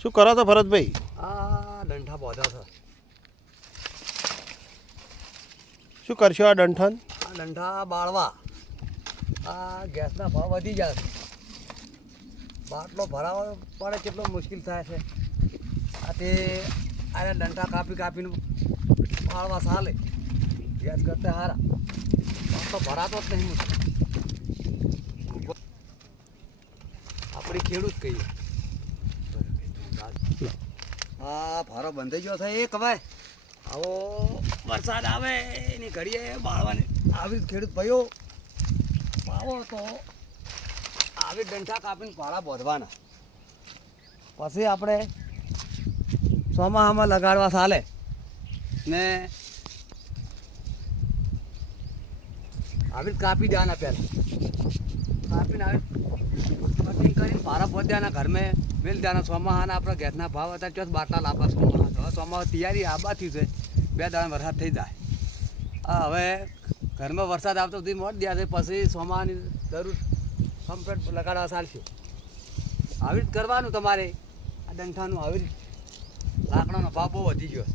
શું કરો છો ભરતભાઈ? આ ડંઠા બોધા છે. શું કરશો આ ડંઠન? આ ડંઠા બાળવા. આ ગેસના ભાવ વધી જાય છે. બાટલો ભરાવો પડે કેટલો મુશ્કેલ થાય છે. આ તે આ ડંઠા કાપીને બાળવા ચાલે. ગેસ કરતા સારા બાટલો ભરાતો જ નહીં. આપણી ખેડૂત કહીએ. હા ભારો બંધાઈ ગયો છે. એક હવે આવો વરસાદ આવે એની ઘડીએ બાળવાની આવી ખેડૂત ભાઈઓ આવો તો આવી ડંઠા કાપીને પાળા બોધવાના. પછી આપણે ચોમાસામાં લગાડવા ચાલે ને આવી કાપી દેવાના પહેલાં. કાપીને આવી કટિંગ કરીને પારા પોદ્યાના ઘરમાં મેલ દેવાના. ચોમાસાના આપણે ગેસના ભાવ હતા ચોથ બાટલા લાવવા ચોમાસા. હવે ચોમાસા તૈયારી આબાથી છે. 2 દાડા વરસાદ થઈ જાય. આ હવે ઘરમાં વરસાદ આવતો સુધી મોટ દે છે. પછી ચોમાસાની જરૂર કમ્પ્લેટ લગાડવા ચાલશે. આવી રીતે કરવાનું તમારે. આ ડંઠાનું આવી રીતે લાકડાનો ભાવ બહુ વધી ગયો.